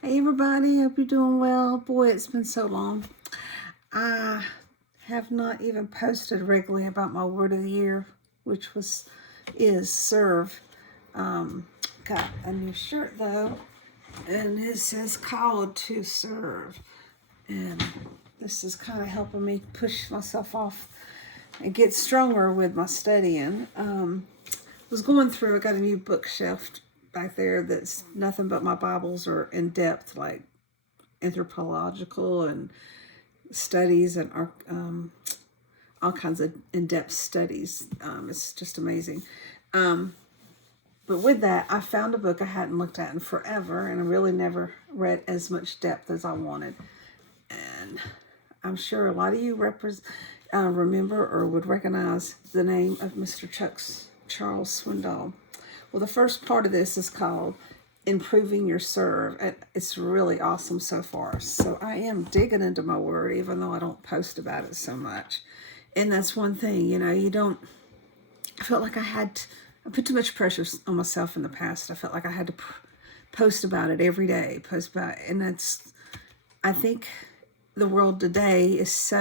Hey everybody, hope you're doing well. Boy, it's been so long. I have not even posted regularly about my word of the year, which is serve. Got a new shirt though, and it says called to serve. And this is kind of helping me push myself off and get stronger with my studying. Was going through, I got a new bookshelf back there that's nothing but my Bibles are in depth, like anthropological and studies and all kinds of in-depth studies. It's just amazing. But with that, I found a book I hadn't looked at in forever, and I really never read as much depth as I wanted. And I'm sure a lot of you remember or would recognize the name of Mr. Charles Swindoll. Well, the first part of this is called Improving Your Serve, and it's really awesome so far. So I am digging into my word, even though I don't post about it so much. And that's one thing, I felt like I put too much pressure on myself in the past. I felt like I had to post about it every day, and I think the world today is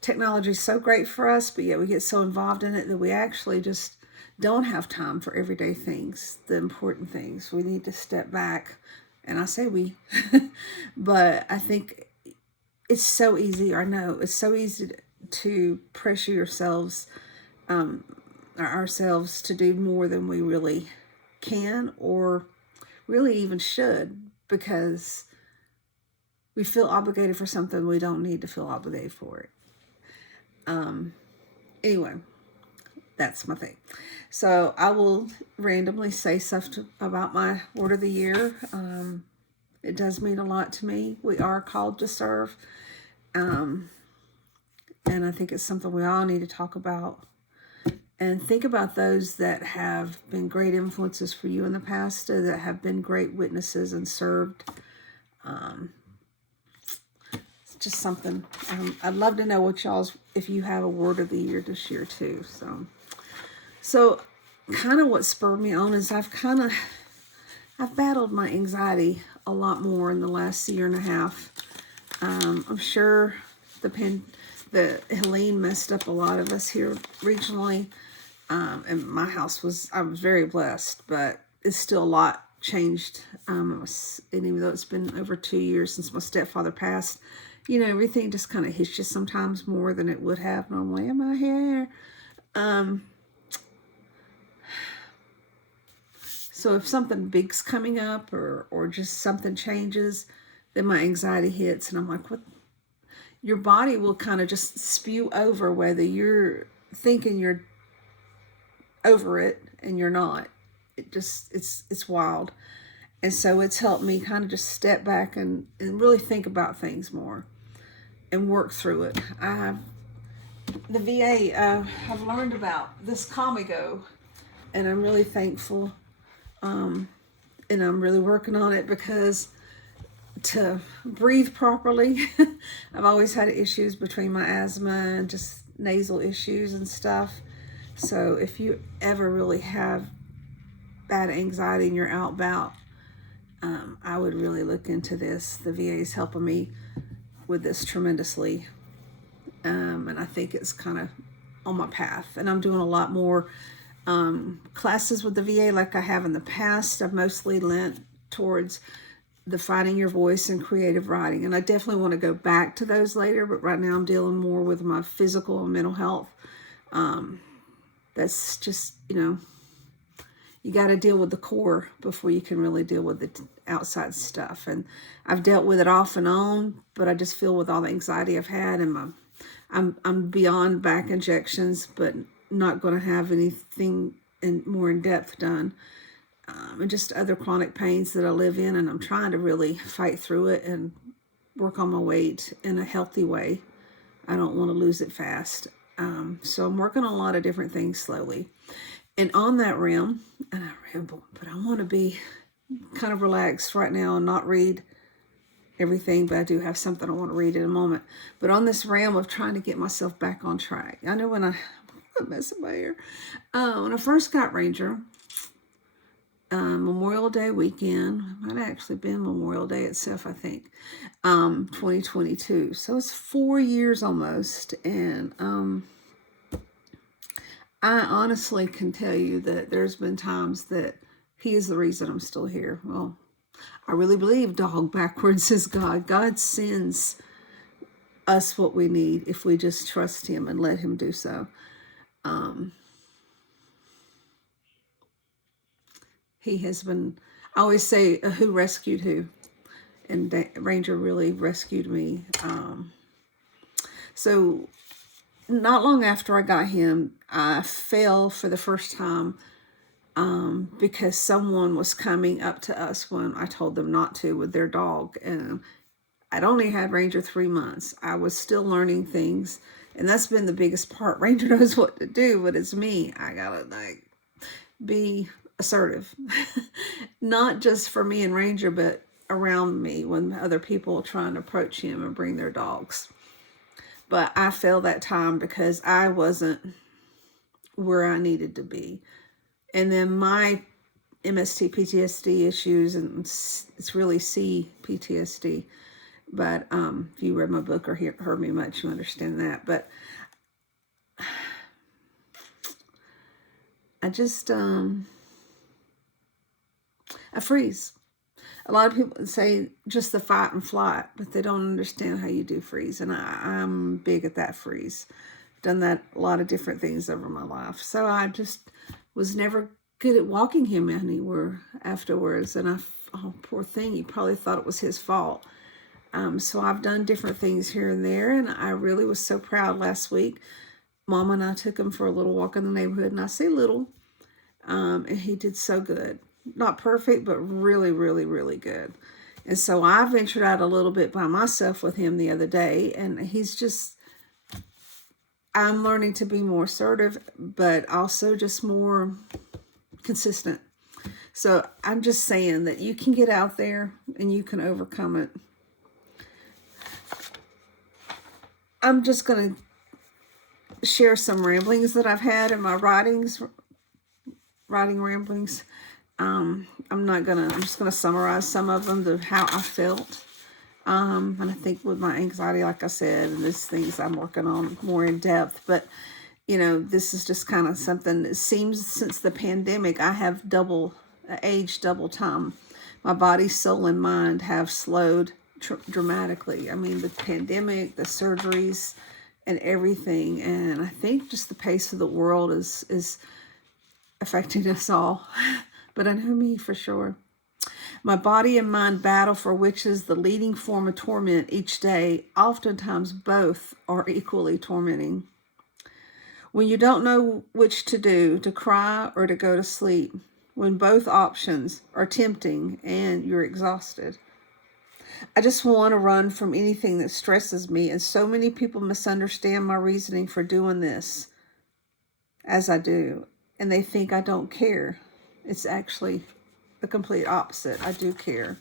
technology is so great for us, but yet we get so involved in it that we actually just don't have time for everyday things, the important things. We need to step back, and I say we, but I think it's so easy. I know it's so easy to pressure ourselves to do more than we really can or really even should, because we feel obligated for something we don't need to feel obligated for it. Anyway, that's my thing. So I will randomly say stuff about my word of the year. It does mean a lot to me. We are called to serve. And I think it's something we all need to talk about. And think about those that have been great influences for you in the past, that have been great witnesses and served. It's just something. I'd love to know if you have a word of the year this year too. So kind of what spurred me on is I've battled my anxiety a lot more in the last year and a half. I'm sure the Helene messed up a lot of us here regionally. And I was very blessed, but it's still a lot changed. And even though it's been over 2 years since my stepfather passed, everything just kind of hits you sometimes more than it would have normally in my hair. So if something big's coming up or just something changes, then my anxiety hits and I'm like, what? Your body will kind of just spew over whether you're thinking you're over it and you're not. It's wild. And so it's helped me kind of just step back and really think about things more and work through it. The VA, I've learned about this Comigo, and I'm really thankful. And I'm really working on it because to breathe properly, I've always had issues between my asthma and just nasal issues and stuff. So if you ever really have bad anxiety and you're out about, I would really look into this. The VA is helping me with this tremendously. And I think it's kind of on my path. And I'm doing a lot more classes with the VA like I have in the past. I've mostly lent towards the finding your voice and creative writing. And I definitely want to go back to those later. But right now I'm dealing more with my physical and mental health. That's just, you got to deal with the core before you can really deal with the outside stuff. And I've dealt with it off and on, but I just feel with all the anxiety I've had and I'm beyond back injections, but not going to have anything more in depth done. And just other chronic pains that I live in, and I'm trying to really fight through it and work on my weight in a healthy way. I don't want to lose it fast. So I'm working on a lot of different things slowly. And on that realm, and I ramble, but I want to be kind of relaxed right now and not read everything, but I do have something I want to read in a moment. But on this realm of trying to get myself back on track, I know I'm messing my hair. When I first got Ranger, Memorial Day weekend. It might have actually been Memorial Day itself, I think. 2022. So it's 4 years almost. And I honestly can tell you that there's been times that he is the reason I'm still here. Well, I really believe dog backwards is God. God sends us what we need if we just trust him and let him do so. He has been, I always say, who rescued who? And Ranger really rescued me. So not long after I got him, I fell for the first time because someone was coming up to us when I told them not to with their dog. And I'd only had Ranger 3 months. I was still learning things. And that's been the biggest part. Ranger knows what to do, but it's me. I gotta be assertive. Not just for me and Ranger, but around me when other people are trying to approach him and bring their dogs. But I failed that time because I wasn't where I needed to be. And then my MST PTSD issues, and it's really C PTSD. But if you read my book or heard me much, you understand that. But I just, I freeze. A lot of people say just the fight and flight, but they don't understand how you do freeze. And I'm big at that freeze. Done that a lot of different things over my life. So I just was never good at walking him anywhere afterwards. And oh, poor thing, he probably thought it was his fault. So I've done different things here and there. And I really was so proud last week. Mama and I took him for a little walk in the neighborhood. And I say little. And he did so good. Not perfect, but really, really, really good. And so I ventured out a little bit by myself with him the other day. And he's just, I'm learning to be more assertive, but also just more consistent. So I'm just saying that you can get out there and you can overcome it. I'm just going to share some ramblings that I've had in my writing ramblings. I'm just gonna summarize some of them to how I felt. And I think with my anxiety, like I said, and these things I'm working on more in depth, but this is just kind of something that seems since the pandemic, I have aged double time. My body, soul, and mind have slowed dramatically. I mean, the pandemic, the surgeries, and everything. And I think just the pace of the world is affecting us all. But I know me for sure. My body and mind battle for which is the leading form of torment each day. Oftentimes both are equally tormenting. When you don't know which to do, to cry or to go to sleep. When both options are tempting and you're exhausted. I just want to run from anything that stresses me. And so many people misunderstand my reasoning for doing this as I do. And they think I don't care. It's actually the complete opposite. I do care.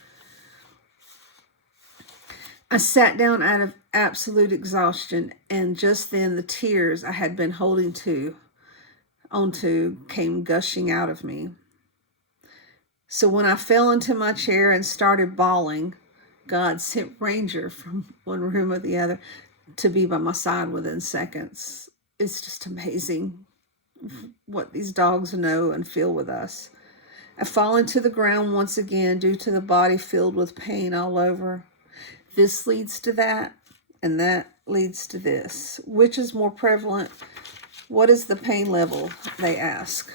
I sat down out of absolute exhaustion, and just then the tears I had been holding onto came gushing out of me. So when I fell into my chair and started bawling, God sent Ranger from one room or the other to be by my side within seconds. It's just amazing what these dogs know and feel with us. I fall into the ground once again due to the body filled with pain all over. This leads to that, and that leads to this. Which is more prevalent? What is the pain level? They ask.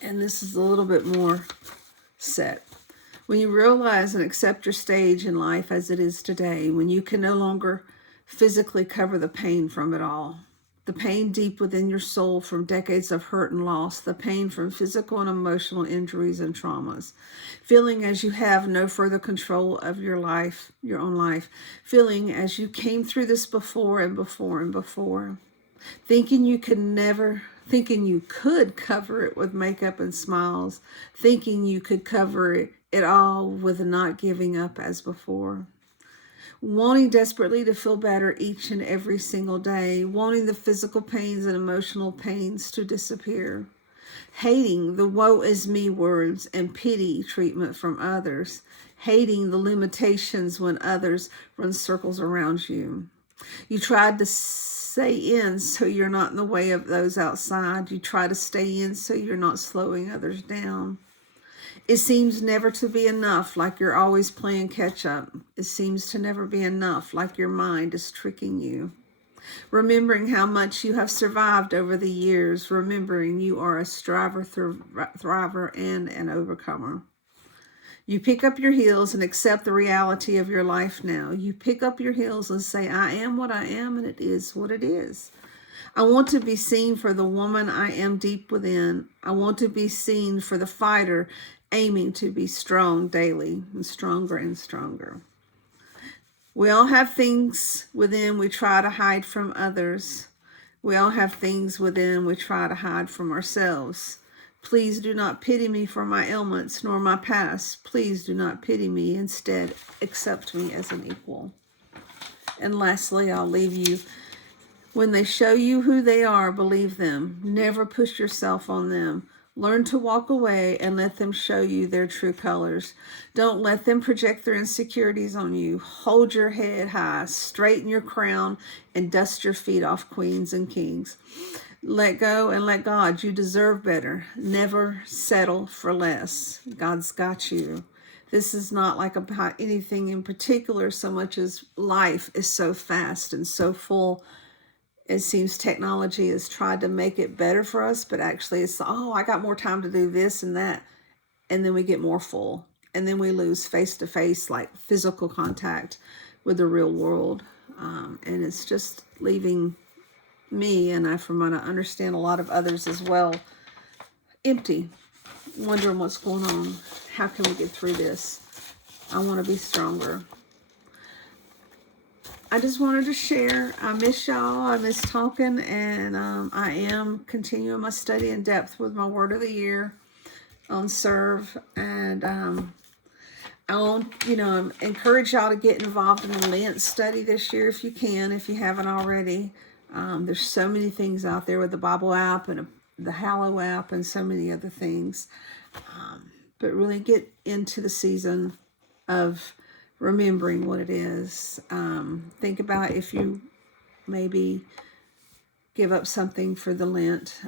And this is a little bit more set. When you realize and accept your stage in life as it is today, when you can no longer physically cover the pain from it all, the pain deep within your soul from decades of hurt and loss, the pain from physical and emotional injuries and traumas, feeling as you have no further control of your life, your own life, feeling as you came through this before and before and before, thinking you could cover it with makeup and smiles, thinking you could cover it all with not giving up as before. wanting desperately to feel better each and every single day, wanting the physical pains and emotional pains to disappear, hating the woe is me words and pity treatment from others, hating the limitations when others run circles around you. You tried to stay in so you're not in the way of those outside. You try to stay in so you're not slowing others down. It seems never to be enough, like you're always playing catch up. It seems to never be enough, like your mind is tricking you. Remembering how much you have survived over the years, remembering you are a striver, thriver, and an overcomer. You pick up your heels and accept the reality of your life now. You pick up your heels and say, I am what I am, and it is what it is. I want to be seen for the woman I am deep within. I want to be seen for the fighter aiming to be strong daily and stronger and stronger. We all have things within we try to hide from others. We all have things within we try to hide from ourselves. Please do not pity me for my ailments nor my past. Please do not pity me. Instead, accept me as an equal. And lastly, I'll leave you. When they show you who they are, believe them. Never push yourself on them. Learn to walk away and let them show you their true colors. Don't let them project their insecurities on you. Hold your head high, straighten your crown, and dust your feet off, queens and kings. Let go and let God. You deserve better. Never settle for less. God's got you. This is not like about anything in particular so much as life is so fast and so full. It seems technology has tried to make it better for us, but actually it's, oh, I got more time to do this and that. And then we get more full. And then we lose face-to-face, like physical contact with the real world. And it's just leaving me, and from what I understand, a lot of others as well, empty, wondering what's going on. How can we get through this? I want to be stronger. I just wanted to share. I miss y'all. I miss talking, and I am continuing my study in depth with my word of the year on serve. And I want, encourage y'all to get involved in the Lent study this year if you can, if you haven't already. There's so many things out there with the Bible app and the Hallow app and so many other things. But really get into the season of remembering what it is. Think about if you maybe give up something for the Lent.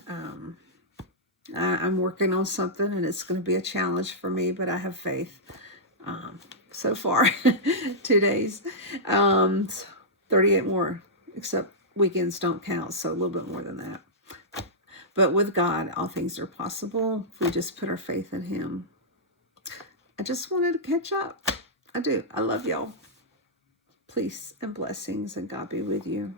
I'm working on something, and it's going to be a challenge for me, but I have faith. So far, 2 days, 38 more, except weekends don't count, so a little bit more than that. But with God, all things are possible if we just put our faith in Him. I just wanted to catch up. I do. I love y'all. Peace and blessings, and God be with you.